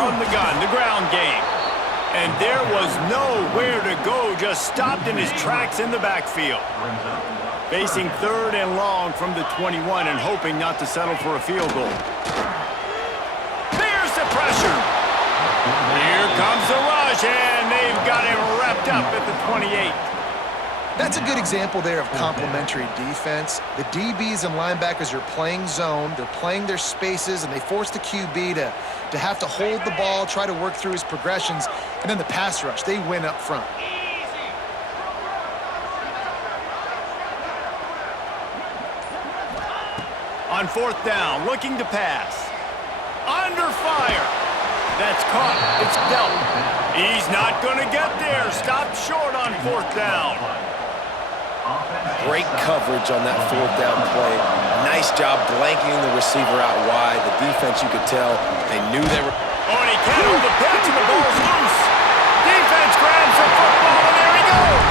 from the gun, the ground game. And there was nowhere to go, just stopped in his tracks in the backfield. Facing 3rd and long from the 21 and hoping not to settle for a field goal. There's the pressure. Here comes the rush, and they've got him wrapped up at the 28. That's a good example there of complementary defense. The DBs and linebackers are playing zone, they're playing their spaces, and they force the QB to have to hold the ball, try to work through his progressions, and then the pass rush, they win up front. On 4th down, looking to pass. Under fire. That's caught. It's dealt. He's not going to get there. Stopped short on 4th down. Great coverage on that 4th down play. Nice job blanketing the receiver out wide. The defense, you could tell, they knew they were... Oh, and he can't hold the pitch, and the ball's loose. Defense grabs the football, and there he goes.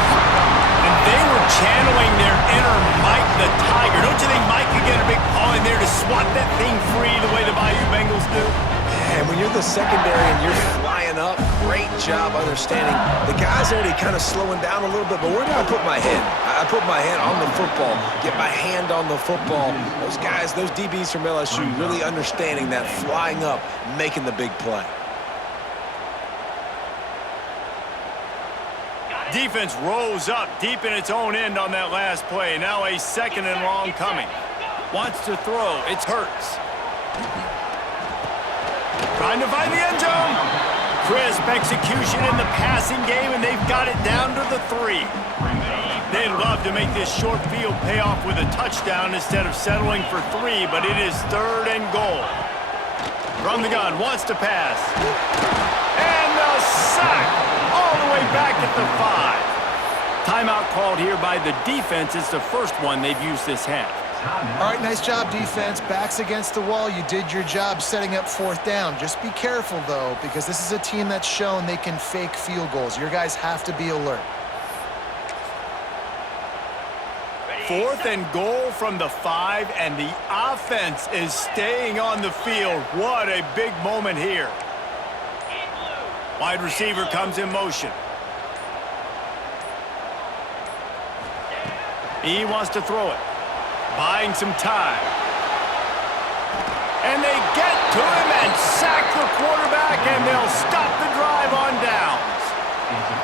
And they were channeling their inner Mike the Tiger. Don't you think Mike could get a big paw in there to swat that thing free the way the Bayou Bengals do? And when you're the secondary and you're flying up, great job understanding. The guy's already kind of slowing down a little bit, but where do I put my head? I put my head on the football, get my hand on the football. Those guys, those DBs from LSU really understanding that, flying up, making the big play. Defense rose up deep in its own end on that last play. Now a 2nd and long coming. Wants to throw. It's Hurts. Trying to find the end zone. Crisp execution in the passing game, and they've got it down to the 3. They'd love to make this short field pay off with a touchdown instead of settling for 3, but it is 3rd and goal. From the gun, wants to pass. And the sack all the way back at the 5. Timeout called here by the defense. It's the first one they've used this half. All right, nice job, defense. Backs against the wall. You did your job setting up 4th down. Just be careful, though, because this is a team that's shown they can fake field goals. Your guys have to be alert. 4th and goal from the 5, and the offense is staying on the field. What a big moment here. Wide receiver comes in motion. He wants to throw it. Buying some time. And they get to him and sack the quarterback, and they'll stop the drive on downs.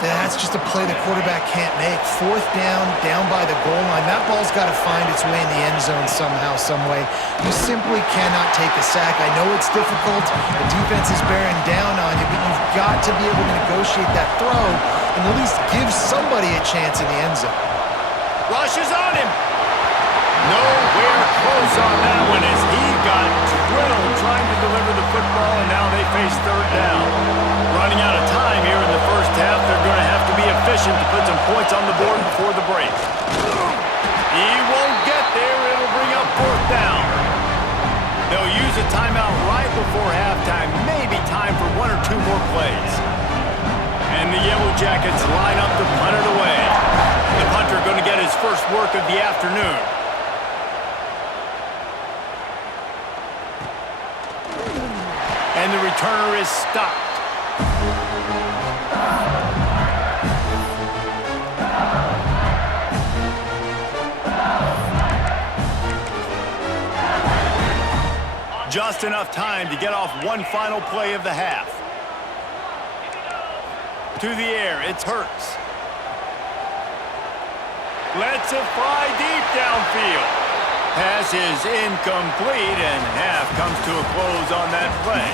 That's just a play the quarterback can't make. 4th down, down by the goal line. That ball's got to find its way in the end zone somehow, some way. You simply cannot take a sack. I know it's difficult. The defense is bearing down on you, but you've got to be able to negotiate that throw and at least give somebody a chance in the end zone. Rush is on him. Nowhere close on that one as he got drilled trying to deliver the football, and now they face 3rd down. Running out of time here in the first half. They're going to have to be efficient to put some points on the board before the break. He won't get there. It'll bring up 4th down. They'll use a timeout right before halftime. Maybe time for 1 or 2 more plays. And the Yellow Jackets line up to punt it away. The punter going to get his first work of the afternoon. And the returner is stopped. Just enough time to get off one final play of the half. To the air, it's Hurts. Lets it fly deep downfield. Pass is incomplete, and half comes to a close on that play.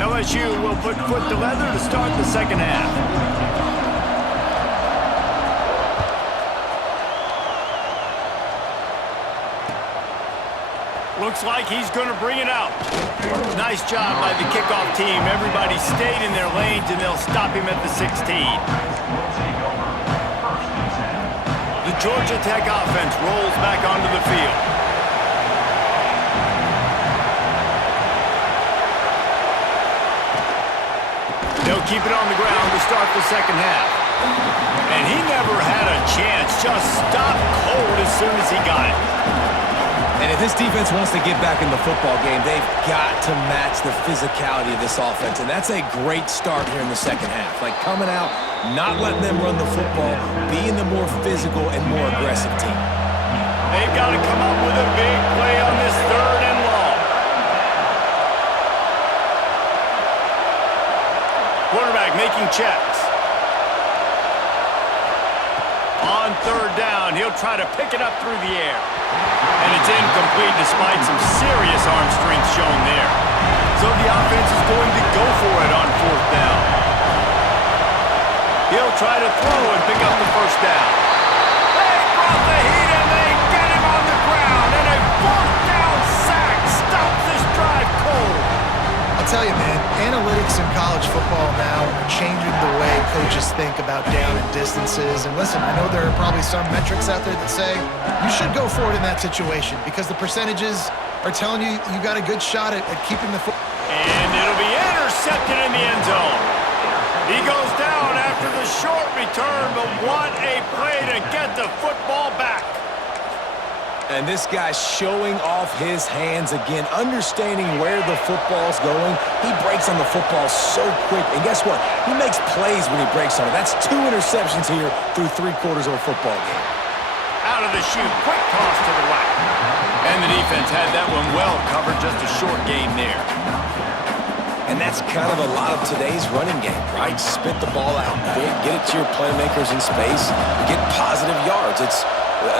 LSU will put foot to leather to start the second half. Looks like he's going to bring it out. Nice job by the kickoff team. Everybody stayed in their lanes, and they'll stop him at the 16. The Georgia Tech offense rolls back onto the field. They'll keep it on the ground to start the second half. And he never had a chance. Just stopped cold as soon as he got it. And if this defense wants to get back in the football game, they've got to match the physicality of this offense. And that's a great start here in the second half. Like coming out, not letting them run the football, being the more physical and more aggressive team. They've got to come up with a big play on this third and long. Quarterback making checks. On third down, he'll try to pick it up through the air. And it's incomplete despite some serious arm strength shown there. So the offense is going to go for it on fourth down. He'll try to throw and pick up the first down. They brought the heat and they get him on the ground. And a fourth down sack stops this drive cold. I'll tell you, man, analytics in college football now are changing the way coaches think about down and distances. And listen, I know there are probably some metrics out there that say you should go for it in that situation because the percentages are telling you you got a good shot at keeping the football. And it'll be intercepted in the end zone. He goes down after the short return, but what a play to get the football back. And this guy's showing off his hands again, understanding where the football's going. He breaks on the football so quick. And guess what? He makes plays when he breaks on it. That's 2 interceptions here through 3/4 of a football game. Out of the chute, quick toss to the right. And the defense had that one well covered, just a short gain there. And that's kind of a lot of today's running game, right? Spit the ball out quick, get it to your playmakers in space, get positive yards. It's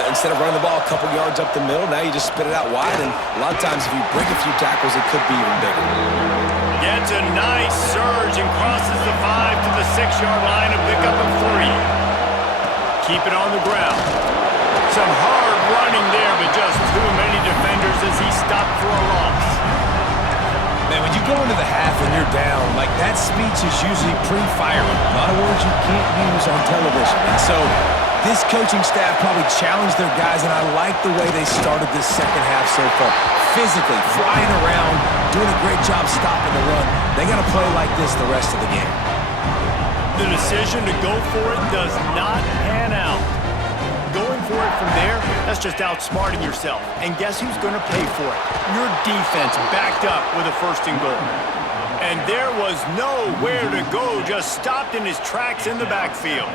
instead of running the ball a couple yards up the middle, now you just spit it out wide, and a lot of times if you break a few tackles, it could be even bigger. Gets a nice surge and crosses the 5 to the 6-yard line to pick up a 3. Keep it on the ground. Some hard running there, but just too many defenders as he stopped for a loss. Man, when you go into the half and you're down, like that speech is usually pre-firing. A lot of words you can't use on television. And so this coaching staff probably challenged their guys, and I like the way they started this second half so far. Physically, flying around, doing a great job stopping the run. They got to play like this the rest of the game. The decision to go for it does not pan out. Going for it from there, that's just outsmarting yourself. And guess who's going to pay for it? Your defense backed up with a 1st and goal. And there was nowhere to go, just stopped in his tracks in the backfield.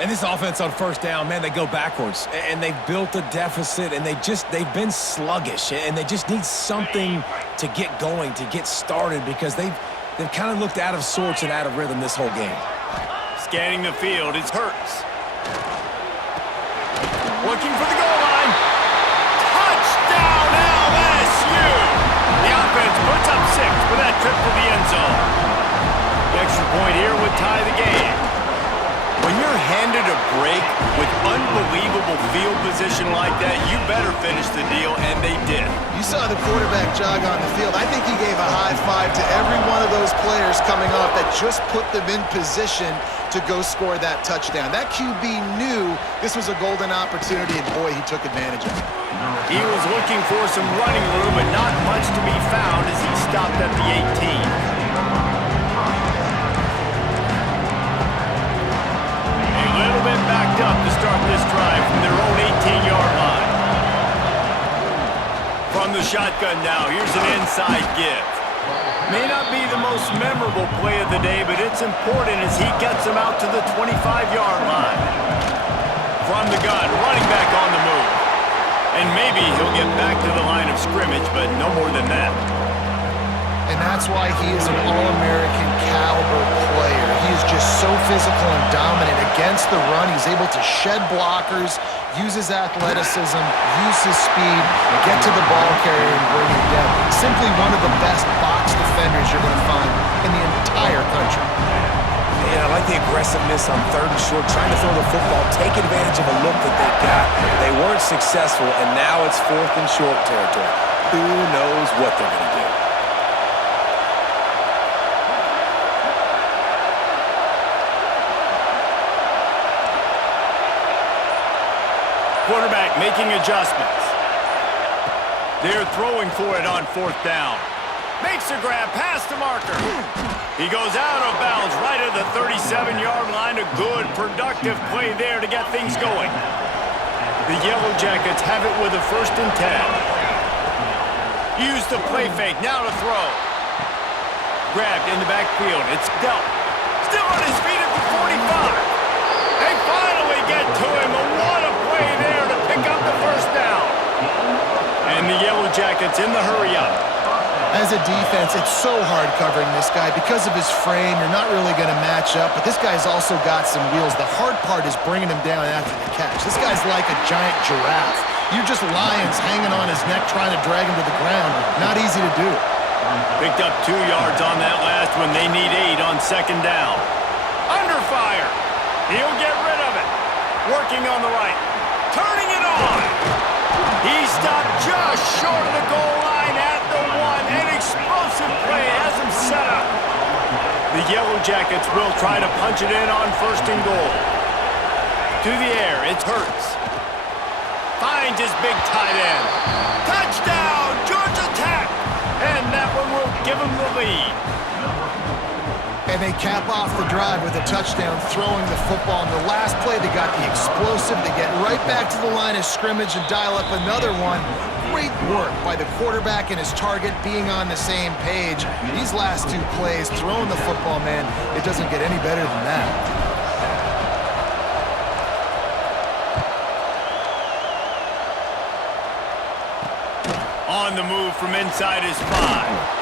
And this offense on 1st down, man, they go backwards. And they've built a deficit, and they've been sluggish. And they just need something to get going, to get started, because they've kind of looked out of sorts and out of rhythm this whole game. Scanning the field, it's Hurts. Looking for the goal line. Touchdown, LSU! The offense puts up 6 for that trip to the end zone. The extra point here would tie the game. When you're handed a break with unbelievable field position like that, you better finish the deal, and they did. You saw the quarterback jog on the field. I think he gave a high five to every one of those players coming off that just put them in position to go score that touchdown. That QB knew this was a golden opportunity, and boy, he took advantage of it. He was looking for some running room, but not much to be found as he stopped at the 18. A little bit backed up to start this drive from their own 18-yard line. From the shotgun now, here's an inside give. May not be the most memorable play of the day, but it's important as he gets them out to the 25-yard line. From the gun, running back on the move. And maybe he'll get back to the line of scrimmage, but no more than that. And that's why he is an All-American caliber player. He is just so physical and dominant against the run. He's able to shed blockers, use his athleticism, use his speed, get to the ball carrier and bring him down. Simply one of the best box defenders you're going to find in the entire country. Yeah, I like the aggressiveness on 3rd and short, trying to throw the football, take advantage of a look that they got. They weren't successful, and now it's 4th and short territory. Who knows what they're going to do? Quarterback making adjustments. They're throwing for it on 4th down. Makes a grab past the marker. He goes out of bounds right at the 37-yard line. A good, productive play there to get things going. The Yellow Jackets have it with a 1st and 10. Use the play fake. Now to throw. Grabbed in the backfield. It's dealt. Still on his feet at the 45. They finally get to him. What a play there to pick up the 1st down. And the Yellow Jackets in the hurry-up. As a defense, it's so hard covering this guy. Because of his frame, you're not really going to match up, but this guy's also got some wheels. The hard part is bringing him down after the catch. This guy's like a giant giraffe. You're just lions hanging on his neck trying to drag him to the ground. Not easy to do. Picked up 2 yards on that last one. They need 8 on 2nd down. Under fire. He'll get rid of it. Working on the right. Turning it on. He stopped just short of the goal line at the 1. An explosive play has him set up. The Yellow Jackets will try to punch it in on 1st and goal. To the air, it's Hurts. Finds his big tight end. Touchdown, Georgia Tech! And that one will give him the lead. And they cap off the drive with a touchdown throwing the football. In the last play, they got the explosive. They get right back to the line of scrimmage and dial up another one. Great work by the quarterback and his target being on the same page. These last 2 plays, throwing the football, man, it doesn't get any better than that. On the move from inside his 5.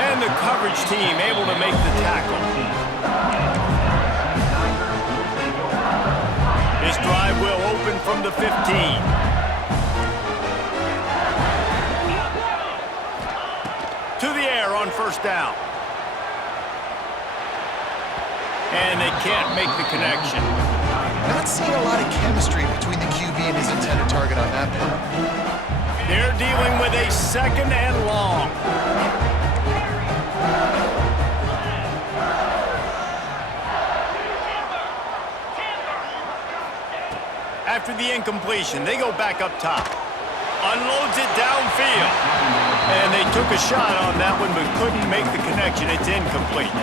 And the coverage team able to make the tackle. This drive will open from the 15. To the air on 1st down. And they can't make the connection. Not seeing a lot of chemistry between the QB and his intended target on that play. They're dealing with a 2nd and long. After the incompletion, they go back up top. Unloads it downfield. And they took a shot on that one, but couldn't make the connection. It's incomplete.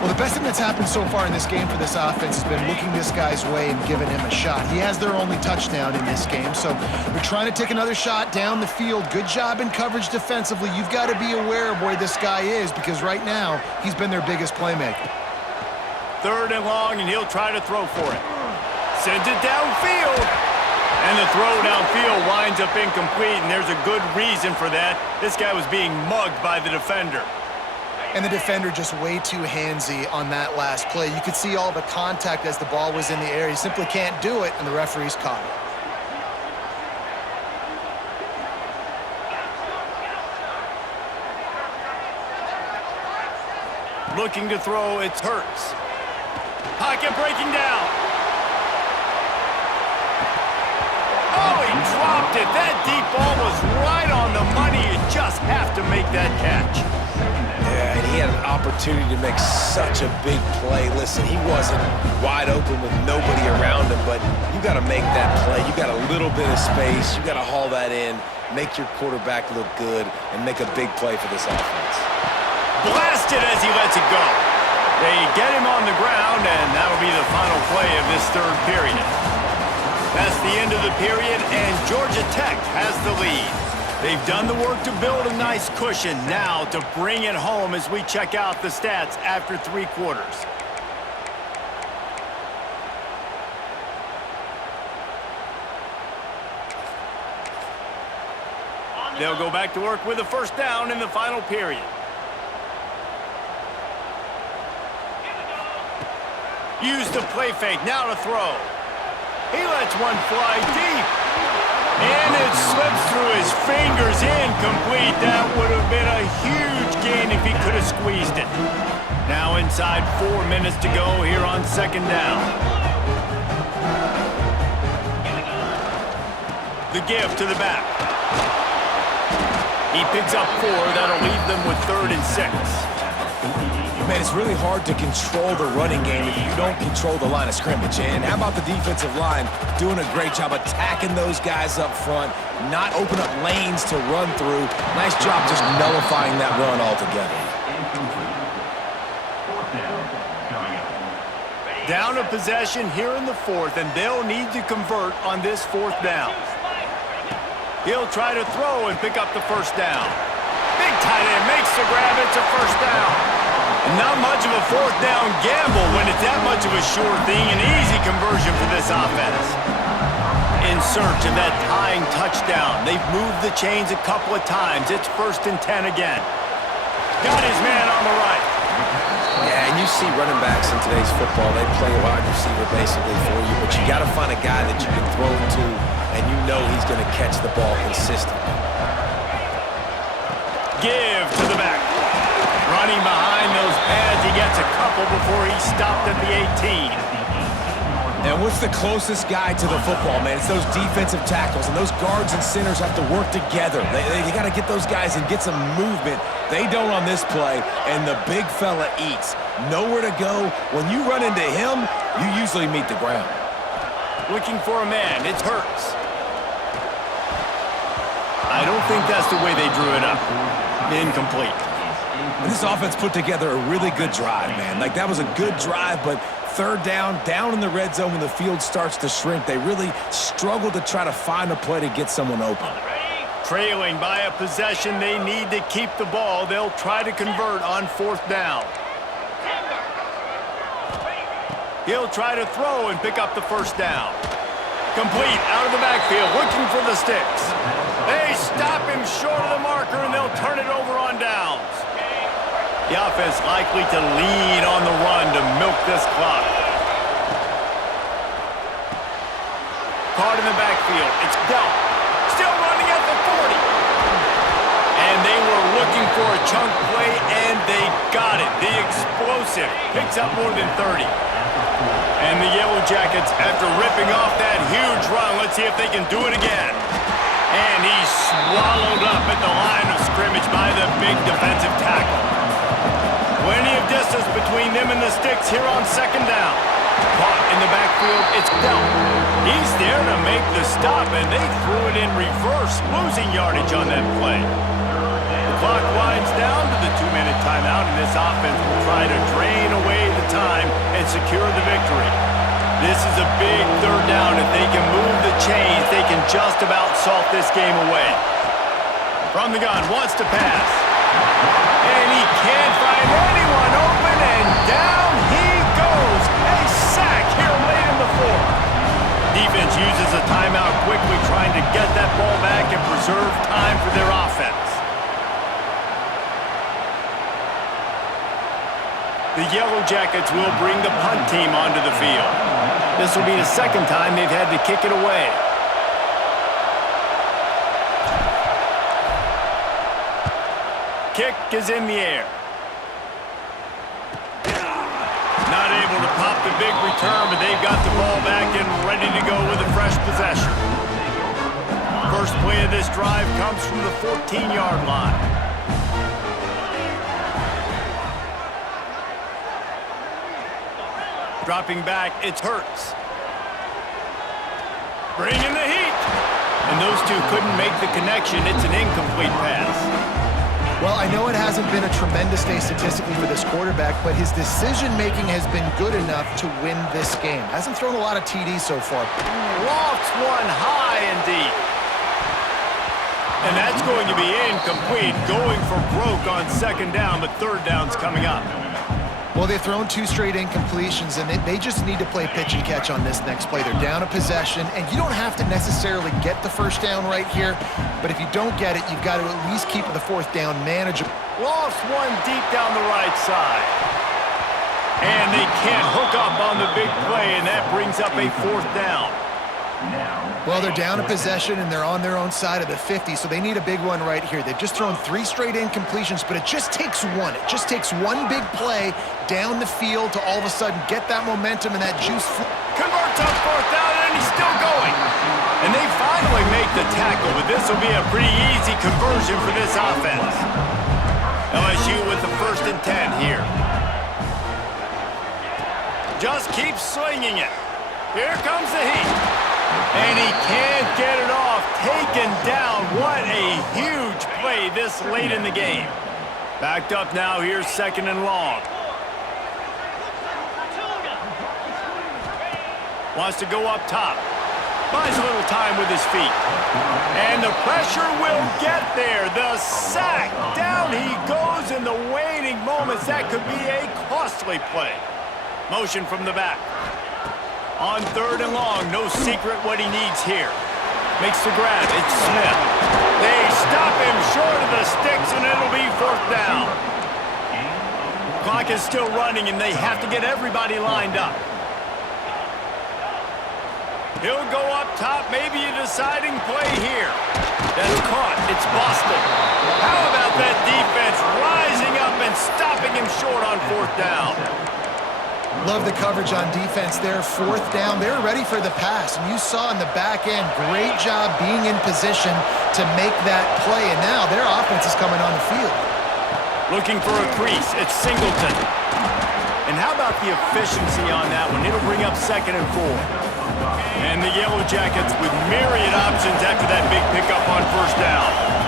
Well, the best thing that's happened so far in this game for this offense has been looking this guy's way and giving him a shot. He has their only touchdown in this game, so they're trying to take another shot down the field. Good job in coverage defensively. You've got to be aware of where this guy is because right now, he's been their biggest playmaker. 3rd and long, and he'll try to throw for it. Sends it downfield. And the throw downfield winds up incomplete, and there's a good reason for that. This guy was being mugged by the defender. And the defender just way too handsy on that last play. You could see all the contact as the ball was in the air. He simply can't do it, and the referee's caught it. Looking to throw, it's Hurts. Pocket breaking down. Oh, he dropped it. That deep ball was right on the money. You just have to make that catch. Yeah, and he had an opportunity to make such a big play. Listen, he wasn't wide open with nobody around him, but you got to make that play. You got a little bit of space. You got to haul that in, make your quarterback look good, and make a big play for this offense. Blasted as he lets it go. They get him on the ground, and that'll be the final play of this 3rd period. That's the end of the period, and Georgia Tech has the lead. They've done the work to build a nice cushion. Now to bring it home as we check out the stats after 3 quarters. They'll go back to work with a 1st down in the final period. Use the play fake, now to throw. He lets one fly deep. And it slips through his fingers, incomplete. That would have been a huge gain if he could have squeezed it. Now inside 4 minutes to go here on 2nd down. The give to the back. He picks up 4. That'll leave them with 3rd and 6. Man, it's really hard to control the running game if you don't control the line of scrimmage. And how about the defensive line doing a great job attacking those guys up front, not open up lanes to run through. Nice job just nullifying that run altogether. Down a possession here in the fourth, and they'll need to convert on this fourth down. He'll try to throw and pick up the first down. Big tight end makes the grab. It's a first down. And not much of a fourth down gamble when it's that much of a sure thing. An easy conversion for this offense. In search of that tying touchdown. They've moved the chains a couple of times. It's 1st and 10 again. Got his man on the right. Yeah, and you see running backs in today's football, they play a wide receiver basically for you, but you got to find a guy that you can throw it to, and you know he's going to catch the ball consistently. Give to the back. Running behind those pads, he gets a couple before he stopped at the 18. And what's the closest guy to the football, man? It's those defensive tackles, and those guards and centers have to work together. They got to get those guys and get some movement. They don't on this play, and the big fella eats. Nowhere to go. When you run into him, you usually meet the ground. Looking for a man. It's Hurts. I don't think that's the way they drew it up. Incomplete. And this offense put together a really good drive, man. Like, that was a good drive, but third down in the red zone when the field starts to shrink, they really struggle to try to find a play to get someone open. Trailing by a possession, they need to keep the ball. They'll try to convert on 4th down. He'll try to throw and pick up the first down. Complete out of the backfield, looking for the sticks. They stop him short of the marker, and they'll turn it over on downs. The offense likely to lean on the run to milk this clock. Caught in the backfield. It's Delp. Still running at the 40. And they were looking for a chunk play, and they got it. The explosive picks up more than 30. And the Yellow Jackets, after ripping off that huge run, let's see if they can do it again. And he's swallowed up at the line of scrimmage by the big defensive tackle. Plenty of distance between them and the sticks here on 2nd down. Caught in the backfield, it's Delp. He's there to make the stop, and they threw it in reverse, losing yardage on that play. The clock winds down to the 2-minute timeout, and this offense will try to drain away the time and secure the victory. This is a big 3rd down. If they can move the chains, they can just about salt this game away. From the gun, wants to pass. And he can't find anyone open, and down he goes. A sack here late in the 4th. Defense uses a timeout quickly, trying to get that ball back and preserve time for their offense. The Yellow Jackets will bring the punt team onto the field. This will be the 2nd time they've had to kick it away. Kick is in the air. Not able to pop the big return, but they've got the ball back and ready to go with a fresh possession. First play of this drive comes from the 14-yard line. Dropping back, it's Hurts. Bringing the heat. And those two couldn't make the connection. It's an incomplete pass. Well, I know it hasn't been a tremendous day statistically for this quarterback, but his decision-making has been good enough to win this game. Hasn't thrown a lot of TDs so far. Lofts one high and deep. And that's going to be incomplete. Going for broke on 2nd down, but 3rd down's coming up. Well, they've thrown 2 straight incompletions, and they just need to play pitch and catch on this next play. They're down a possession, and you don't have to necessarily get the first down right here, but if you don't get it, you've got to at least keep the 4th down manageable. Lofts one deep down the right side. And they can't hook up on the big play, and that brings up a 4th down. Well, they're down a possession, and they're on their own side of the 50, so they need a big one right here. They've just thrown 3 straight incompletions, but it just takes one. It just takes one big play down the field to all of a sudden get that momentum and that juice. Converts on 4th down, and he's still going. And they finally make the tackle, but this will be a pretty easy conversion for this offense. LSU with the 1st and 10 here. Just keep swinging it. Here comes the heat. And he can't get it off. Taken down. What a huge play this late in the game. Backed up now. Here's 2nd and long. Wants to go up top. Buys a little time with his feet. And the pressure will get there. The sack. Down he goes in the waiting moments. That could be a costly play. Motion from the back. On 3rd and long, no secret what he needs here. Makes the grab. It's Smith. They stop him short of the sticks, and it'll be 4th down. Clock is still running, and they have to get everybody lined up. He'll go up top, maybe a deciding play here. That's caught. It's Boston. How about that defense rising up and stopping him short on 4th down? Love the coverage on defense there. 4th down. They were ready for the pass, and you saw in the back end, great job being in position to make that play, and now their offense is coming on the field. Looking for a crease. It's Singleton. And how about the efficiency on that one? It'll bring up 2nd and 4. And the Yellow Jackets with myriad options after that big pickup on 1st down.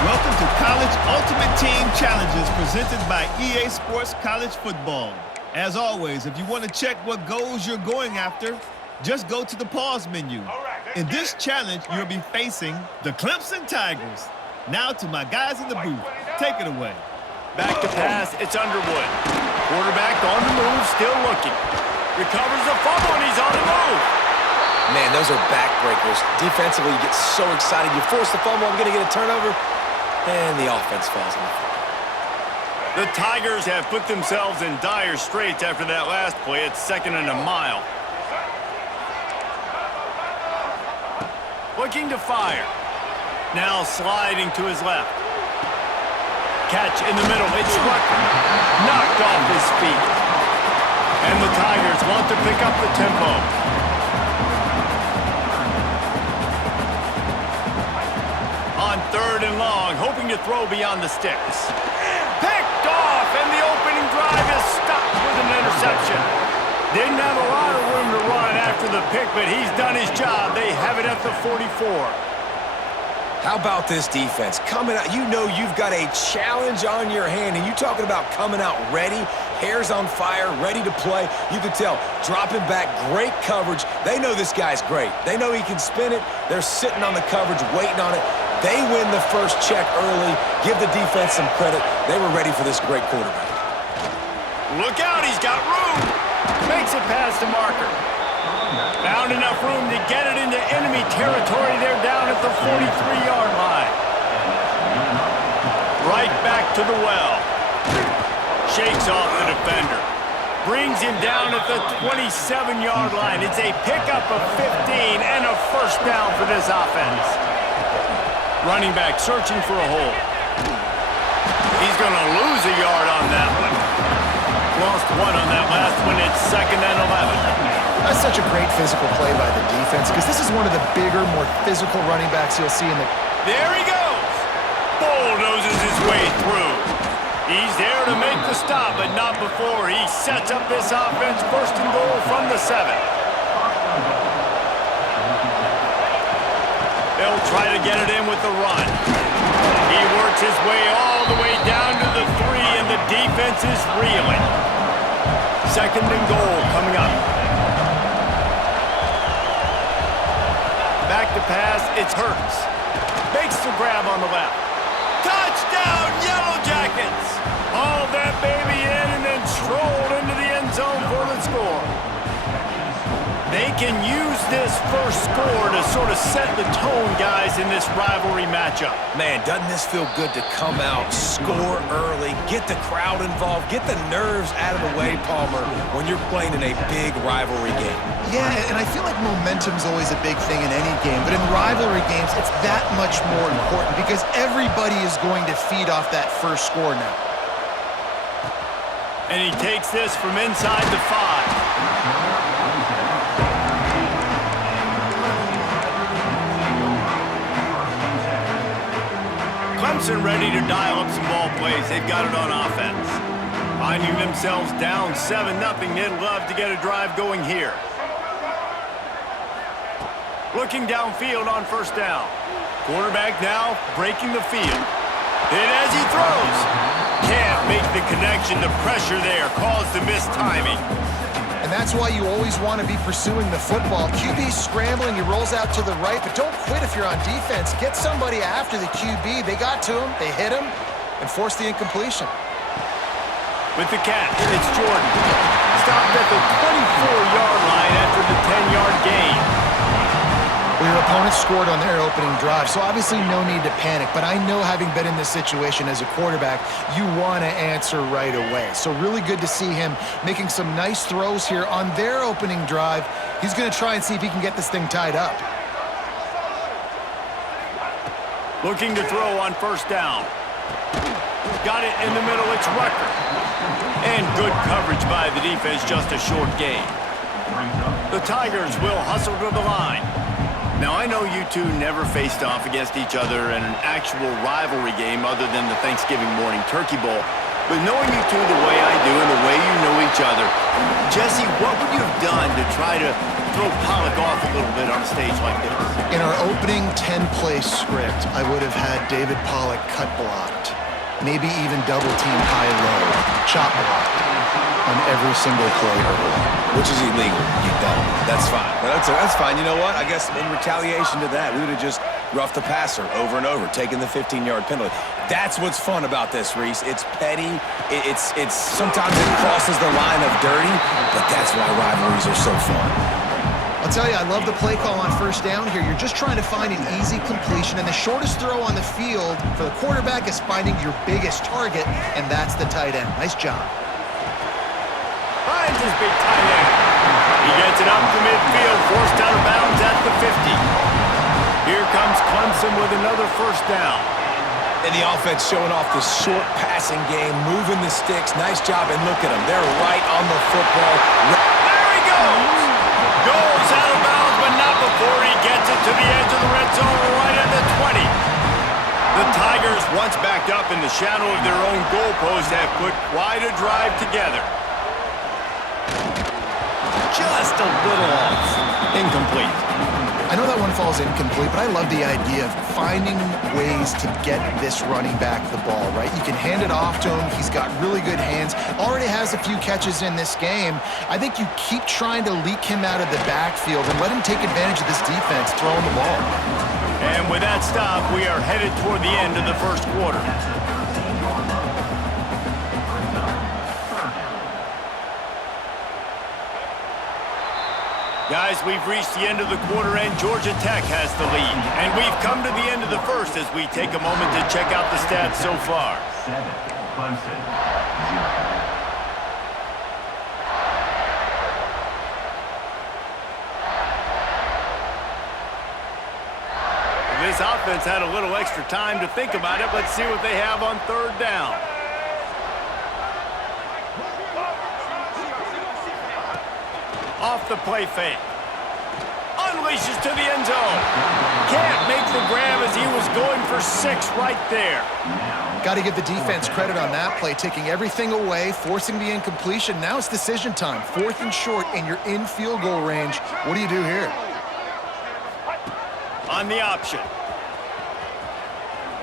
Welcome to College Ultimate Team Challenges presented by EA Sports College Football. As always, if you want to check what goals you're going after, just go to the pause menu. In this challenge, you'll be facing the Clemson Tigers. Now to my guys in the booth. Take it away. Back to pass, it's Underwood. Quarterback on the move, still looking. Recovers the fumble, and he's on the move. Man, those are backbreakers. Defensively, you get so excited. You force the fumble, I'm going to get a turnover, and the offense falls on the field. The Tigers have put themselves in dire straits after that last play. It's 2nd and a mile. Looking to fire. Now sliding to his left. Catch in the middle. It's Rucker. Knocked off his feet. And the Tigers want to pick up the tempo. On 3rd and long, hoping to throw beyond the sticks. Picked off, and the opening drive is stopped with an interception. Didn't have a lot of room to run after the pick, but he's done his job. They have it at the 44. How about this defense? Coming out, you know you've got a challenge on your hand, and you talking about coming out ready, hair's on fire, ready to play. You can tell, dropping back, great coverage. They know this guy's great. They know he can spin it. They're sitting on the coverage, waiting on it. They win the first check early. Give the defense some credit. They were ready for this great quarterback. Look out, he's got room. Makes it past the marker. Found enough room to get it into enemy territory. They're down at the 43-yard line. Right back to the well. Shakes off the defender. Brings him down at the 27-yard line. It's a pickup of 15 and a 1st down for this offense. Running back searching for a hole. He's going to lose a yard on that one. Lost 1 on that last one. It's 2nd and 11. That's such a great physical play by the defense because this is one of the bigger, more physical running backs you'll see in the... There he goes. Bulldozes his way through. He's there to make the stop, but not before he sets up this offense 1st and goal from the 7. They'll try to get it in with the run. He works his way all the way down to the 3, and the defense is reeling. 2nd and goal coming up. Back to pass, it's Hurts. Makes the grab on the left. Touchdown, Yellow Jackets! Hauled that baby in and then strolled into the end zone for the score. They can use this first score to sort of set the tone, guys, in this rivalry matchup. Man, doesn't this feel good to come out, score early, get the crowd involved, get the nerves out of the way, Palmer, when you're playing in a big rivalry game? Yeah, and I feel like momentum's always a big thing in any game, but in rivalry games, it's that much more important because everybody is going to feed off that first score now. And he takes this from inside the 5. Clemson ready to dial up some ball plays. They've got it on offense. Finding themselves down 7-0. They'd love to get a drive going here. Looking downfield on first down. Quarterback now breaking the field. And as he throws, can't make the connection. The pressure there caused the missed timing. And that's why you always want to be pursuing the football. QB's scrambling, he rolls out to the right, but don't quit if you're on defense. Get somebody after the QB. They got to him, they hit him, and forced the incompletion. With the catch, it's Jordan. Stopped at the 24-yard line after the 10-yard gain. Well, your opponent scored on their opening drive, so obviously no need to panic. But I know, having been in this situation as a quarterback, you want to answer right away. So really good to see him making some nice throws here on their opening drive. He's going to try and see if he can get this thing tied up. Looking to throw on first down. Got it in the middle, it's Rucker. And good coverage by the defense, just a short gain. The Tigers will hustle to the line. Now, I know you two never faced off against each other in an actual rivalry game other than the Thanksgiving morning Turkey Bowl. But knowing you two the way I do and the way you know each other, Jesse, what would you have done to try to throw Pollock off a little bit on a stage like this? In our opening 10-play script, I would have had David Pollock cut blocked. Maybe even double-team high-low, chop blocked on every single play early. Which is illegal. You don't. That's fine. That's fine. You know what? I guess in retaliation to that, we would have just roughed the passer over and over, taking the 15-yard penalty. That's what's fun about this, Reese. It's petty. It's sometimes it crosses the line of dirty, but that's why rivalries are so fun. I'll tell you, I love the play call on first down here. You're just trying to find an easy completion, and the shortest throw on the field for the quarterback is finding your biggest target, and that's the tight end. Nice job. Finds his big tight end. He gets it up to midfield, forced out of bounds at the 50. Here comes Clemson with another first down. And the offense showing off the short passing game, moving the sticks. Nice job, and look at them. They're right on the football. There he goes! Goes out of bounds, but not before he gets it to the edge of the red zone right at the 20. The Tigers, once backed up in the shadow of their own goalpost, have put quite a drive together. Just a little off. Incomplete. I know that one falls incomplete, but I love the idea of finding ways to get this running back the ball, right? You can hand it off to him. He's got really good hands. Already has a few catches in this game. I think you keep trying to leak him out of the backfield and let him take advantage of this defense throwing the ball. And with that stop, we are headed toward the end of the first quarter. Guys, we've reached the end of the quarter, and Georgia Tech has the lead. And we've come to the end of the first as we take a moment to check out the stats so far. 7, Clemson, 0. This offense had a little extra time to think about it. Let's see what they have on third down. Off the play fake. Unleashes to the end zone. Can't make the grab as he was going for 6 right there. Got to give the defense credit on that play, taking everything away, forcing the incompletion. Now it's decision time. 4th and short, and you're in field goal range. What do you do here? On the option.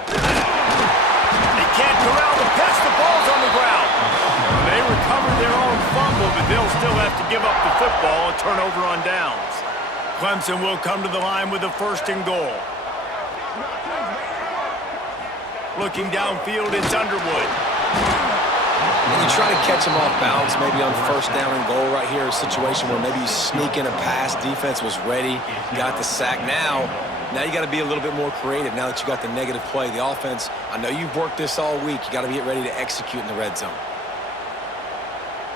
They can't corral the pitch. The ball's on the ground. They recover their own fumble, but they'll still have to give up the football, a turnover on downs. Clemson will come to the line with a 1st and goal. Looking downfield, it's Underwood. And you try to catch him off balance, maybe on first down and goal right here, a situation where maybe you sneak in a pass, defense was ready, got the sack. Now you got to be a little bit more creative now that you got the negative play. The offense, I know you've worked this all week. You got to get ready to execute in the red zone.